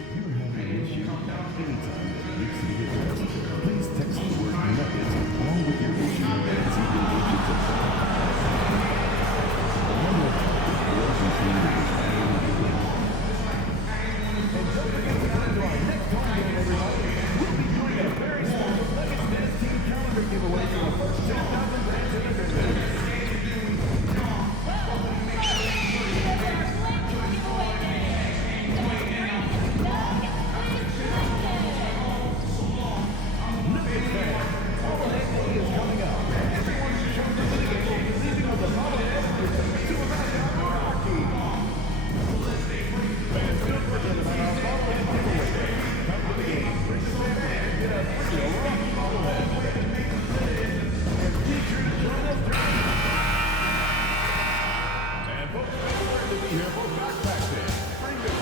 If you're having an issue anytime that makes you advance, please text the word Nuggets along with your issue and see your issue to And don't forget to come to our next home game, everybody. We'll be doing a very special Nuggets Dance Team calendar giveaway for the first 10,000 fans in attendance.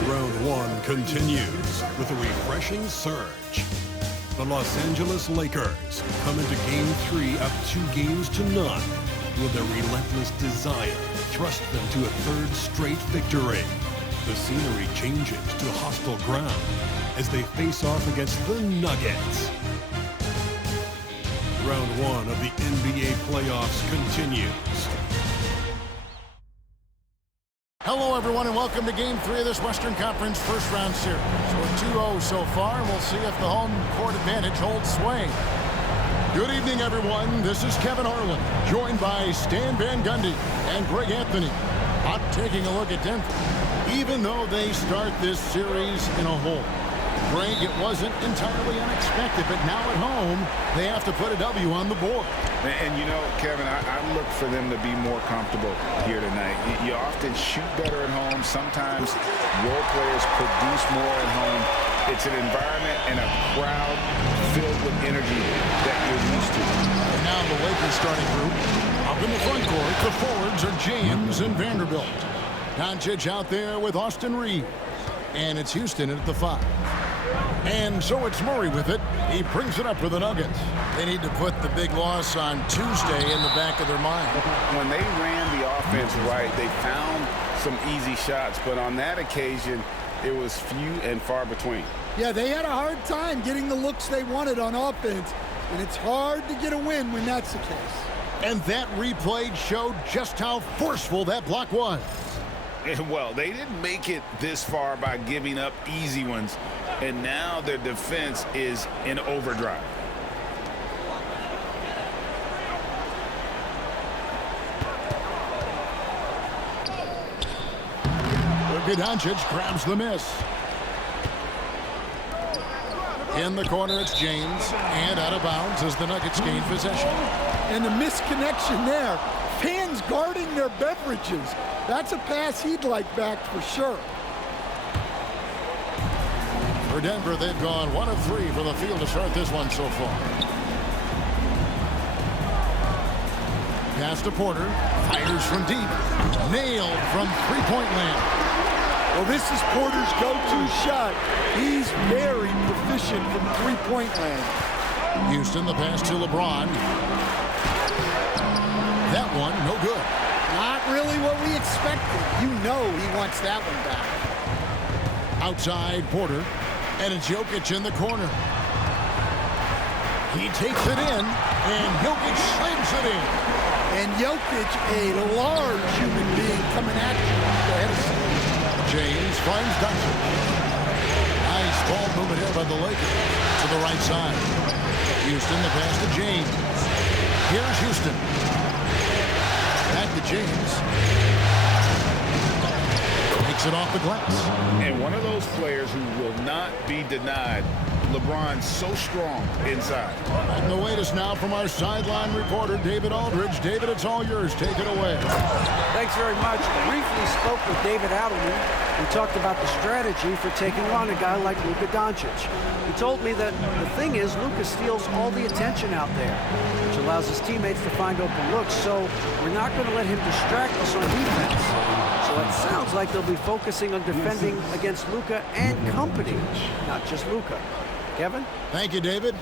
Round one continues with a refreshing surge. The Los Angeles Lakers come into Game 3 up 2-0. Will their relentless desire thrust them to a third straight victory? The scenery changes to hostile ground as they face off against the Nuggets. Round one of the NBA playoffs continues. Hello, everyone, and welcome to Game 3 of this Western Conference first-round series. We're 2-0 so far, and we'll see if the home court advantage holds sway. Good evening, everyone. This is Kevin Harlan, joined by Stan Van Gundy and Greg Anthony. I'm taking a look at Denver. Even though they start this series in a hole, Greg, it wasn't entirely unexpected, but now at home, they have to put a W on the board. And you know, Kevin, I look for them to be more comfortable here tonight. You often shoot better at home. Sometimes role players produce more at home. It's an environment and a crowd filled with energy that you're used to. And now the Lakers starting group. Up in the front court, the forwards are James and Vanderbilt. Doncic out there with Austin Reeves. And it's Houston at the 5. And so it's Murray with it. He brings it up for the Nuggets. They need to put the big loss on Tuesday in the back of their mind. When they ran the offense right, they found some easy shots. But on that occasion, it was few and far between. Yeah, they had a hard time getting the looks they wanted on offense. And it's hard to get a win when that's the case. And that replay showed just how forceful that block was. Well, they didn't make it this far by giving up easy ones. And now their defense is in overdrive. Luka Doncic grabs the miss. In the corner, it's James. And out of bounds as the Nuggets gain possession. And the misconnection there. Fans guarding their beverages. That's a pass he'd like back for sure. For Denver, they've gone 1 of 3 from the field to start this one so far. Pass to Porter. Fires from deep. Nailed from three-point land. Well, this is Porter's go-to shot. He's very proficient from three-point land. Houston, the pass to LeBron. That one, no good. Not really what we expected. You know he wants that one back. Outside, Porter. And it's Jokic in the corner. He takes it in, and Jokic slams it in. And Jokic, a large human being coming at you. Go ahead and see. James finds Doncic. Nice ball movement here by the Lakers to the right side. Houston, the pass to James. Here's Houston. Back to James. Takes it off the glass. And one of those players who will not be denied. LeBron's so strong inside. And the latest now from our sideline reporter, David Aldridge. David, it's all yours. Take it away. Thanks very much. Briefly spoke with David Adelman. We talked about the strategy for taking on a guy like Luka Doncic. He told me that the thing is Luka steals all the attention out there, which allows his teammates to find open looks, so we're not going to let him distract us on defense. So it sounds like they'll be focusing on defending against Luka and company, not just Luka. Kevin? Thank you, David.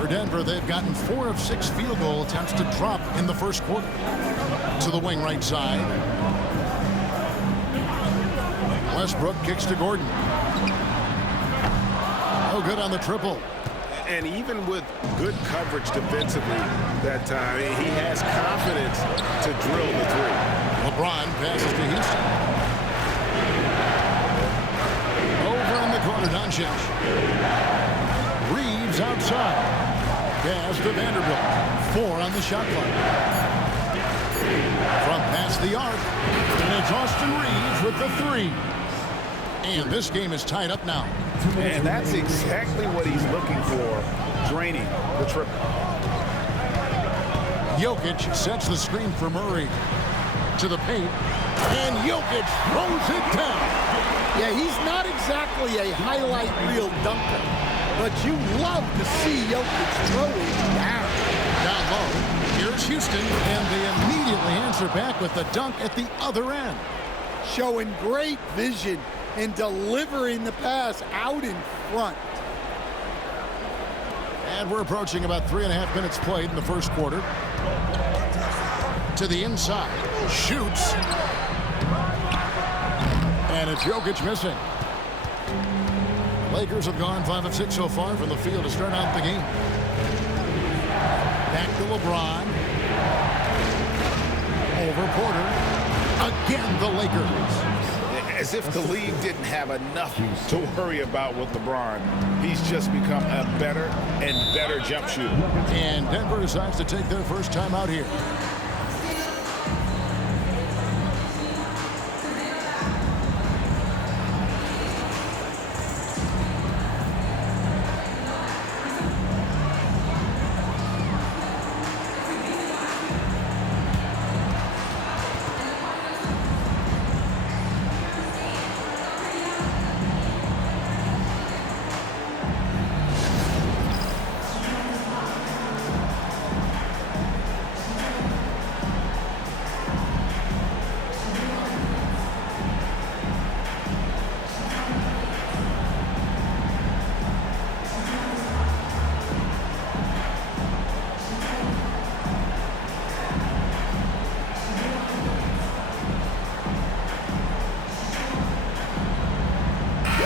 For Denver, they've gotten 4 of 6 field goal attempts to drop in the first quarter. To the wing right side. Westbrook kicks to Gordon. Oh, good on the triple. And even with good coverage defensively that time, he has confidence to drill the three. LeBron passes to Houston. Over in the corner, Doncic. Reeves outside. Pass to Vanderbilt. 4 on the shot clock. From past the arc. And it's Austin Reeves with the 3. And this game is tied up now. And that's exactly what he's looking for, draining the triple. Jokic sets the screen for Murray. To the paint. And Jokic throws it down. Yeah, he's not exactly a highlight reel dunker, but you love to see Jokic throw it down. Down low. Here's Houston, and they immediately answer back with the dunk at the other end. Showing great vision and delivering the pass out in front. And we're approaching about 3.5 minutes played in the first quarter. To the inside. Shoots. And it's Jokic missing. Lakers have gone 5 of 6 so far from the field to start out the game. Back to LeBron. Over Porter. Again, the Lakers. As if the league didn't have enough to worry about with LeBron. He's just become a better and better jump shooter. And Denver decides to take their first time out here.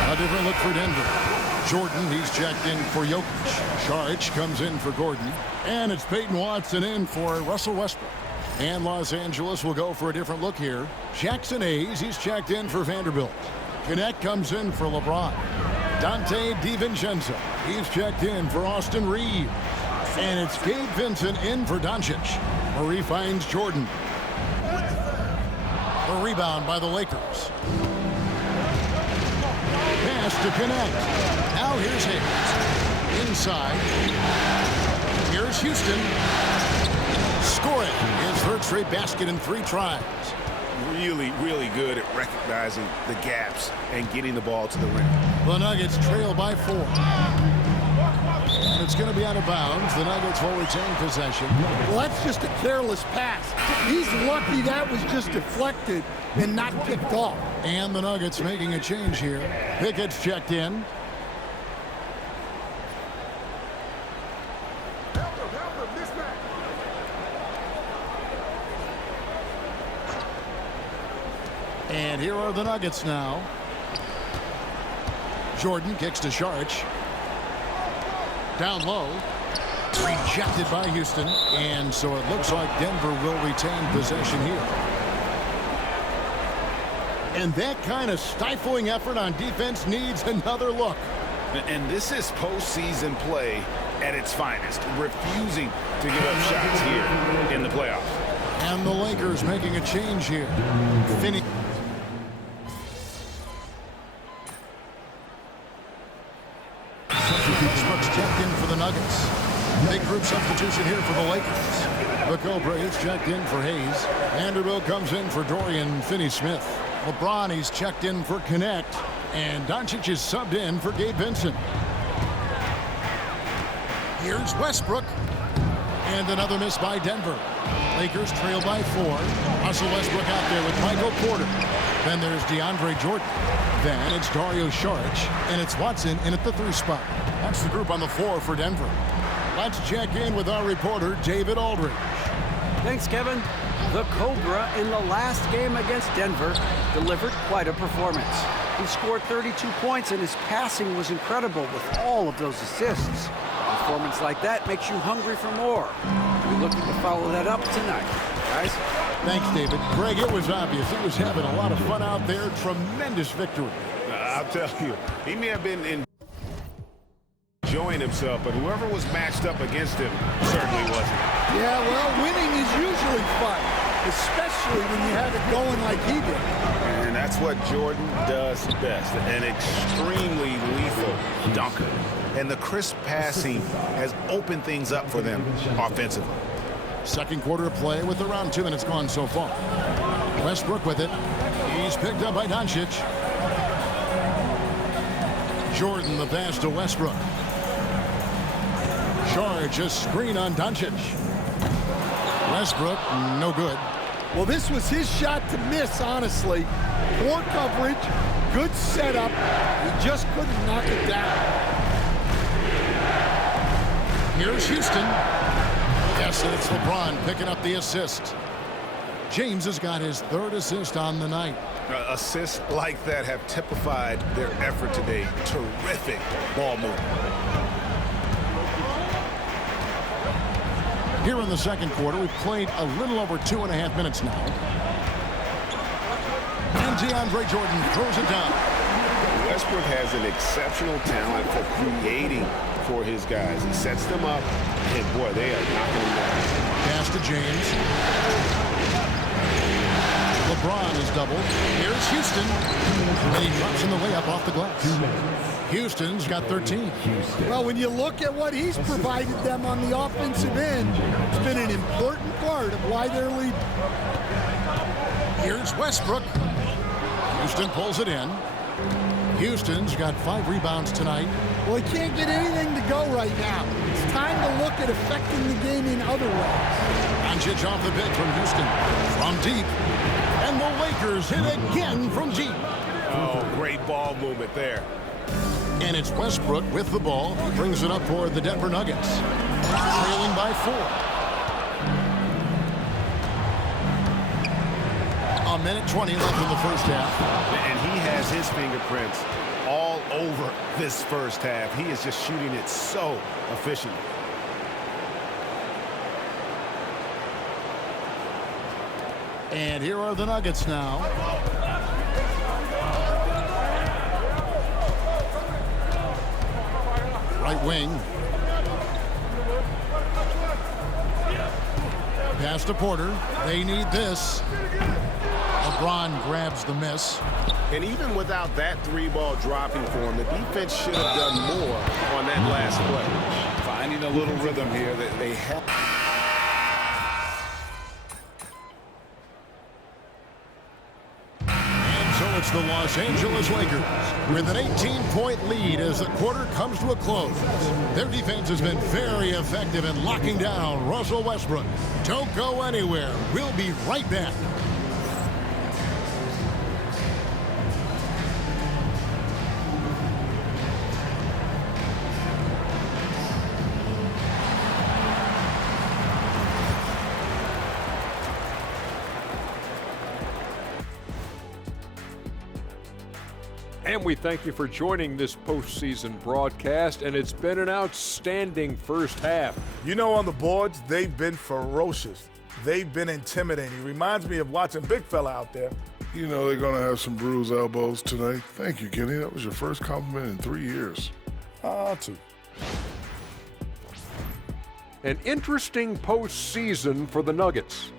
A different look for Denver. Jordan, he's checked in for Jokic. Saric comes in for Gordon. And it's Peyton Watson in for Russell Westbrook. And Los Angeles will go for a different look here. Jackson Hayes, he's checked in for Vanderbilt. Connect comes in for LeBron. Dante DiVincenzo, he's checked in for Austin Reeves. And it's Gabe Vincent in for Doncic. Murray finds Jordan. The rebound by the Lakers. Pass to connect. Now here's Hayes. Inside. Here's Houston. Scoring his third straight basket in 3 tries. Really, really good at recognizing the gaps and getting the ball to the rim. The Nuggets trail by 4. And it's going to be out of bounds. The Nuggets will retain possession. Well, that's just a careless pass. He's lucky that was just deflected and not picked off. And the Nuggets making a change here. Pickett's checked in. And here are the Nuggets now. Jordan kicks to Saric. Down low. Rejected by Houston. And so it looks like Denver will retain possession here. And that kind of stifling effort on defense needs another look. And this is postseason play at its finest, refusing to give up shots here in the playoffs. And the Lakers making a change here. Finney. Westbrook's checked in for the Nuggets. Big group substitution here for the Lakers. The Cobra is checked in for Hayes. Vanderbilt comes in for Dorian Finney-Smith. LeBron, he's checked in for Connect. And Doncic is subbed in for Gabe Vincent. Here's Westbrook. And another miss by Denver. Lakers trail by 4. Russell Westbrook out there with Michael Porter. Then there's DeAndre Jordan. Then it's Dario Saric. And it's Watson in at the 3 spot. That's the group on the floor for Denver. Let's check in with our reporter, David Aldridge. Thanks, Kevin. The Cobra in the last game against Denver delivered quite a performance. He scored 32 points and his passing was incredible with all of those assists. A performance like that makes you hungry for more. We're looking to follow that up tonight. Guys? Thanks, David. Greg, it was obvious. He was having a lot of fun out there. Tremendous victory. I'll tell you, he may have been enjoying himself, but whoever was matched up against him certainly wasn't. Yeah, well, winning is usually fun, especially when you have it going like he did. And that's what Jordan does best, an extremely lethal dunker. And the crisp passing has opened things up for them offensively. Second quarter of play with around 2 minutes gone so far. Westbrook with it. He's picked up by Doncic. Jordan the pass to Westbrook. Charge a screen on Doncic. Westbrook, no good. Well, this was his shot to miss, honestly. Poor coverage, good setup. He just couldn't knock it down. Here's Houston. Yes, it's LeBron picking up the assist. James has got his third assist on the night. Assists like that have typified their effort today. Terrific ball movement. Here in the second quarter, we've played a little over 2.5 minutes now. And DeAndre Jordan throws it down. Westbrook has an exceptional talent for creating for his guys. He sets them up, and boy, they are knocking them down. Pass to James. LeBron is doubled. Here's Houston. And he drops in the layup off the glass. Houston's got 13. Well, when you look at what he's provided them on the offensive end, it's been an important part of why they're leading. Here's Westbrook. Houston pulls it in. Houston's got 5 rebounds tonight. Well, he can't get anything to go right now. It's time to look at affecting the game in other ways. Doncic off the bench from Houston. From deep. And the Lakers hit again from deep. Oh, great ball movement there. And it's Westbrook with the ball. He brings it up for the Denver Nuggets. Trailing by 4. A minute 20 left in the first half. And he has his fingerprints all over this first half. He is just shooting it so efficiently. And here are the Nuggets now. Right wing. Pass to Porter. They need this. LeBron grabs the miss. And even without that 3-ball dropping for him, the defense should have done more on that last play. Finding a little rhythm here that they have. And so it's the Los Angeles Lakers with an 18-point lead as the quarter comes to a close. Their defense has been very effective in locking down Russell Westbrook. Don't go anywhere. We'll be right back. And we thank you for joining this postseason broadcast, and it's been an outstanding first half. You know, on the boards, they've been ferocious. They've been intimidating. Reminds me of watching Big Fella out there. You know they're going to have some bruised elbows today. Thank you, Kenny. That was your first compliment in 3 years. Two. An interesting postseason for the Nuggets.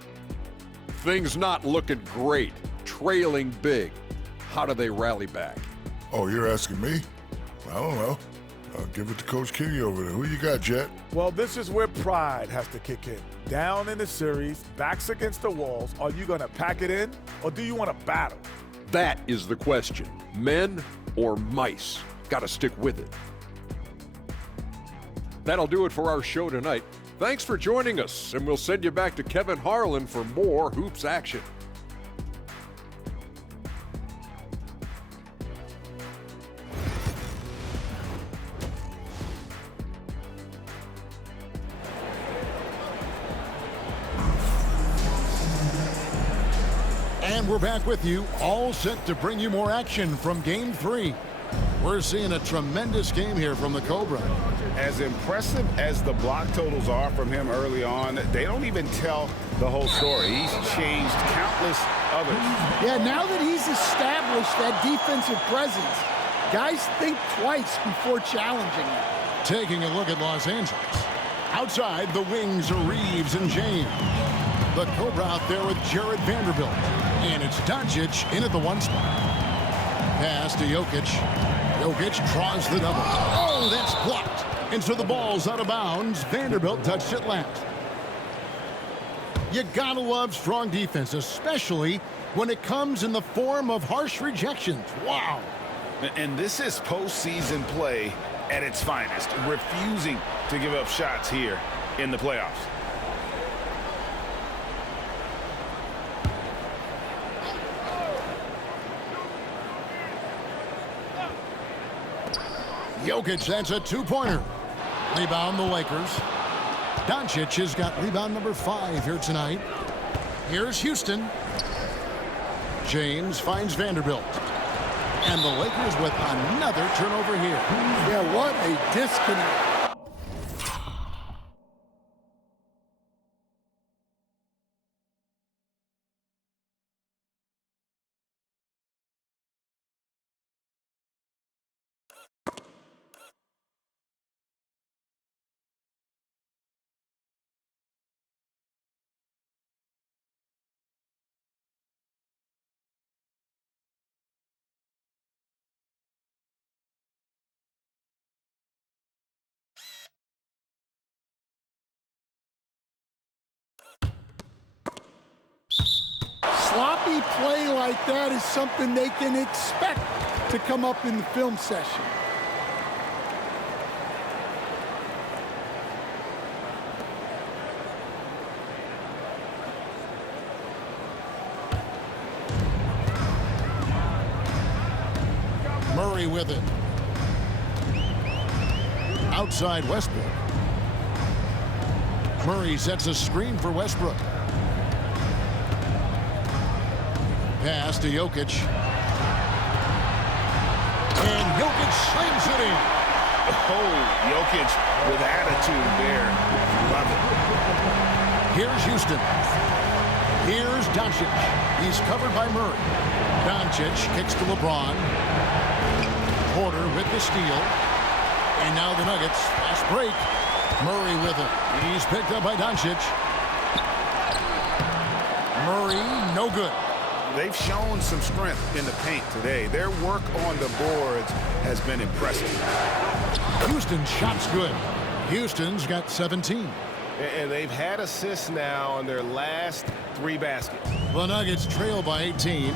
Things not looking great, trailing big. How do they rally back? Oh, you're asking me? I don't know. I'll give it to Coach Kenny over there. Who you got, Jet? Well, this is where pride has to kick in. Down in the series, backs against the walls, are you going to pack it in or do you want to battle? That is the question. Men or mice? Got to stick with it. That'll do it for our show tonight. Thanks for joining us, and we'll send you back to Kevin Harlan for more hoops action. And we're back with you, all set to bring you more action from Game 3. We're seeing a tremendous game here from the Cobra. As impressive as the block totals are from him early on, they don't even tell the whole story. He's changed countless others. Yeah, now that he's established that defensive presence, guys think twice before challenging him. Taking a look at Los Angeles. Outside, the wings are Reeves and James. The Cobra out there with Jared Vanderbilt. And it's Doncic in at the 1 spot. Pass to Jokic. Jokic draws the double. Oh, that's blocked. And so the ball's out of bounds. Vanderbilt touched it last. You gotta love strong defense, especially when it comes in the form of harsh rejections. Wow. And this is postseason play at its finest, refusing to give up shots here in the playoffs. Jokic, that's a 2-pointer. Rebound the Lakers. Doncic has got rebound number 5 here tonight. Here's Houston. James finds Vanderbilt. And the Lakers with another turnover here. Yeah, what a disconnect. Sloppy play like that is something they can expect to come up in the film session. Murray with it. Outside Westbrook. Murray sets a screen for Westbrook. Pass to Jokic. And Jokic slams it in. Oh, Jokic with attitude there. Love it. Here's Houston. Here's Doncic. He's covered by Murray. Doncic kicks to LeBron. Porter with the steal. And now the Nuggets. Fast break. Murray with it. He's picked up by Doncic. Murray, no good. They've shown some strength in the paint today. Their work on the boards has been impressive. Houston's shot's good. Houston's got 17. And they've had assists now on their last 3 baskets. The Nuggets trail by 18.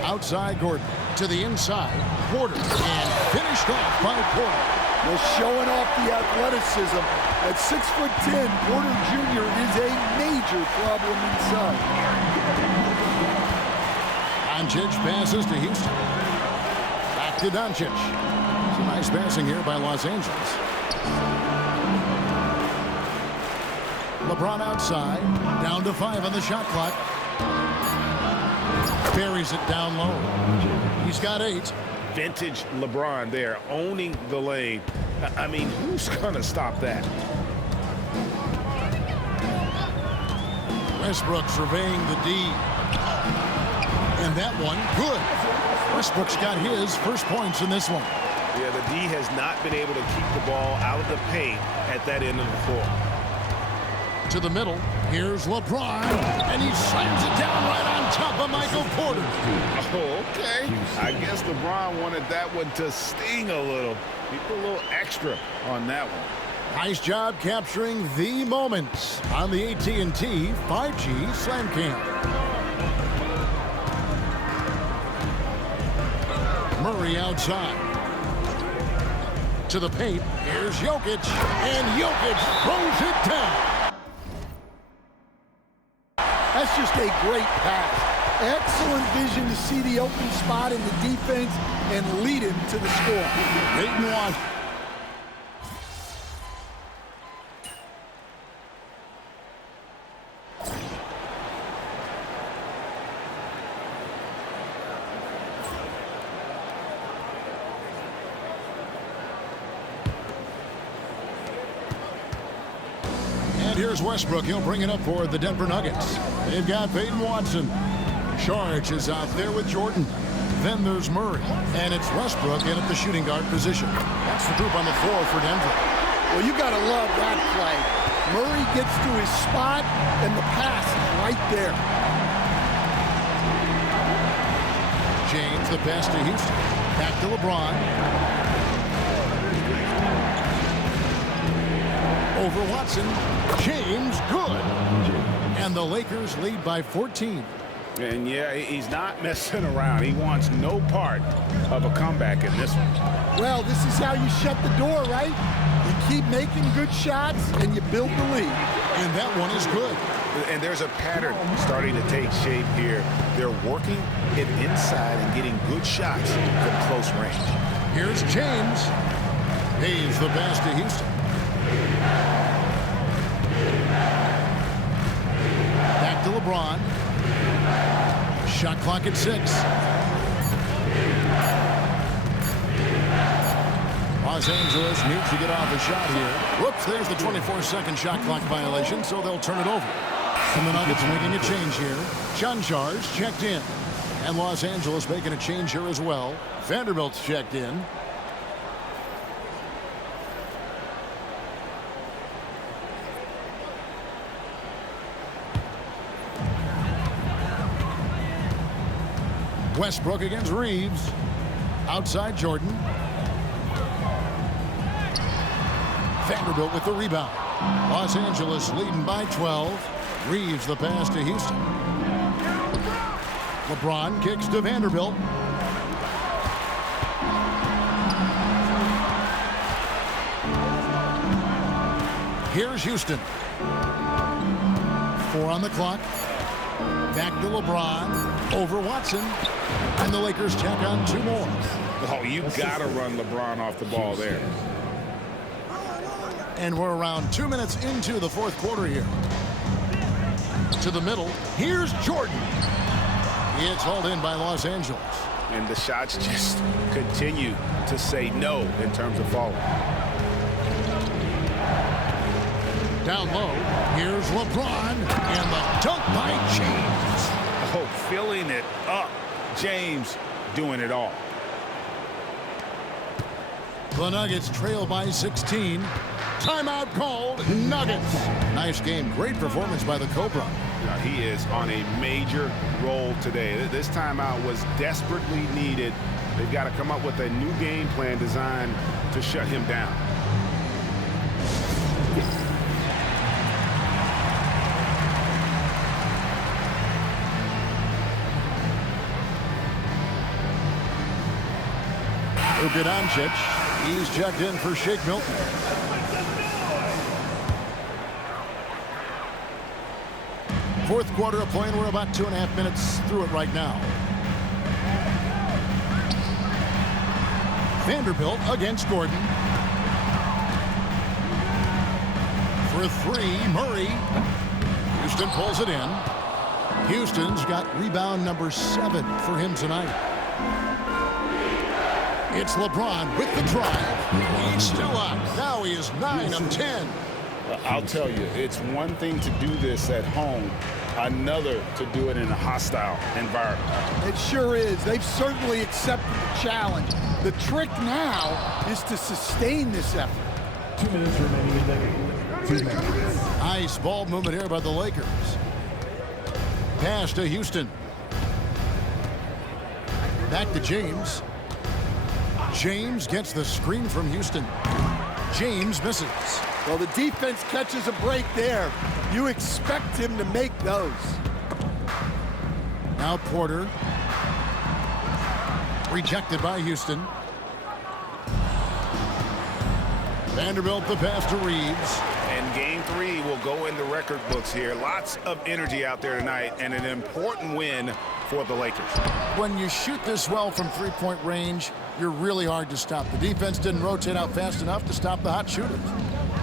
Outside Gordon. To the inside. Porter. And finished off by Porter. They're showing off the athleticism. At 6'10", Porter Jr. is a major problem inside. Doncic passes to Houston. Back to Doncic. Some nice passing here by Los Angeles. LeBron outside. Down to 5 on the shot clock. Buries it down low. He's got 8. Vintage LeBron there, owning the lane. I mean, who's going to stop that? Westbrook surveying the D. And that one, good. Westbrook's got his first points in this one. Yeah, the D has not been able to keep the ball out of the paint at that end of the floor. To the middle, here's LeBron, and he slams it down right on top of Michael Porter. Oh, okay. I guess LeBron wanted that one to sting a little. He put a little extra on that one. Nice job capturing the moments on the AT&T 5G Slam Cam. Murray outside. To the paint, here's Jokic, and Jokic throws it down. That's just a great pass. Excellent vision to see the open spot in the defense and lead him to the score. Peyton Watson. And here's Westbrook. He'll bring it up for the Denver Nuggets. They've got Peyton Watson. Charge is out there with Jordan. Then there's Murray. And it's Westbrook in at the shooting guard position. That's the group on the floor for Denver. Well, you got to love that play. Murray gets to his spot, and the pass is right there. James, the pass to Houston. Back to LeBron. Over Watson. James, good. And the Lakers lead by 14. And yeah, he's not messing around. He wants no part of a comeback in this one. Well, this is how you shut the door, right? You keep making good shots, and you build the lead. And that one is good. And there's a pattern starting to take shape here. They're working it inside and getting good shots from close range. Here's James. He's the pass to Houston. Back to LeBron. Shot clock at 6. Los Angeles needs to get off a shot here. Whoops, there's the 24-second shot clock violation, so they'll turn it over. And the Nuggets making a change here. Chanchars checked in. And Los Angeles making a change here as well. Vanderbilt's checked in. Westbrook against Reeves. Outside Jordan. Vanderbilt with the rebound. Los Angeles leading by 12. Reeves the pass to Houston. LeBron kicks to Vanderbilt. Here's Houston. 4 on the clock. Back to LeBron. Over Watson. And the Lakers tack on 2 more. Oh, you got to run LeBron off the ball there. And we're around 2 minutes into the 4th quarter here. To the middle. Here's Jordan. It's hauled in by Los Angeles. And the shots just continue to say no in terms of falling. Down low. Here's LeBron. And the dunk by James. Oh, filling it up. James doing it all. The Nuggets trail by 16. Timeout called. Nuggets. Nice game. Great performance by the Cobra. Now, he is on a major role today. This timeout was desperately needed. They've got to come up with a new game plan designed to shut him down. Luka Doncic. He's checked in for Shake Milton. Fourth quarter of play, and we're about 2.5 minutes through it right now. Vanderbilt against Gordon. For 3, Murray. Houston pulls it in. Houston's got rebound number 7 for him tonight. It's LeBron with the drive. He's still out. Now he is 9 of 10. I'll tell you, it's one thing to do this at home, another to do it in a hostile environment. It sure is. They've certainly accepted the challenge. The trick now is to sustain this effort. 2 minutes remaining in the game. 2 minutes. Nice ball movement here by the Lakers. Pass to Houston. Back to James. James gets the screen from Houston. James misses. Well, the defense catches a break there. You expect him to make those. Now Porter. Rejected by Houston. Vanderbilt the pass to Reeves. And game 3 will go in the record books here. Lots of energy out there tonight and an important win for the Lakers. When you shoot this well from three-point range, you're really hard to stop. The defense didn't rotate out fast enough to stop the hot shooters.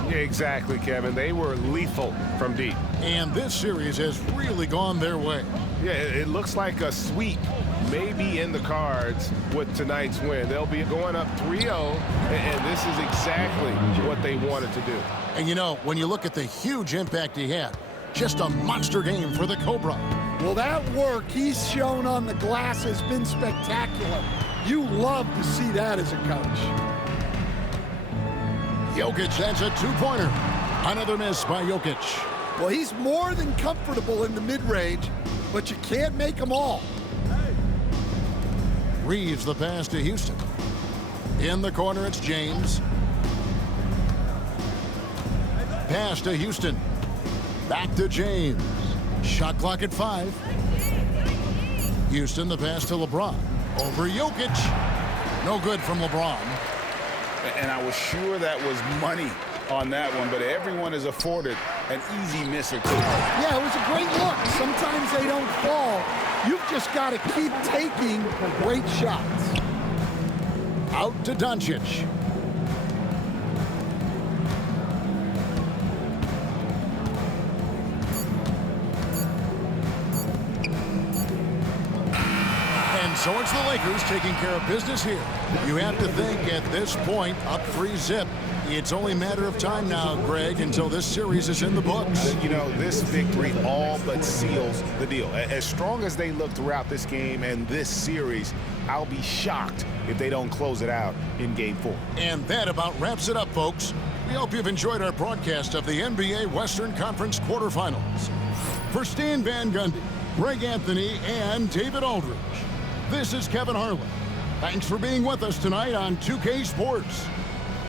Yeah, exactly, Kevin. They were lethal from deep. And this series has really gone their way. Yeah, it looks like a sweep may be in the cards with tonight's win. They'll be going up 3-0, and this is exactly what they wanted to do. And you know, when you look at the huge impact he had, just a monster game for the Cobra. Well, that work he's shown on the glass has been spectacular. You love to see that as a coach. Jokic adds a two-pointer. Another miss by Jokic. Well, he's more than comfortable in the mid-range, but you can't make them all. Reeves the pass to Houston. In the corner, it's James. Pass to Houston. Back to James. Shot clock at 5. Houston, the pass to LeBron. Over Jokic. No good from LeBron. And I was sure that was money on that one, but everyone is afforded an easy miss or two. Yeah, it was a great look. Sometimes they don't fall. You've just got to keep taking great shots. Out to Doncic. And so it's the Lakers taking care of business here. You have to think at this point, up 3-0. It's only a matter of time now, Greg, until this series is in the books. You know, this victory all but seals the deal. As strong as they look throughout this game and this series, I'll be shocked if they don't close it out in Game 4. And that about wraps it up, folks. We hope you've enjoyed our broadcast of the NBA Western Conference quarterfinals. For Stan Van Gundy, Greg Anthony, and David Aldridge, this is Kevin Harlan. Thanks for being with us tonight on 2K Sports.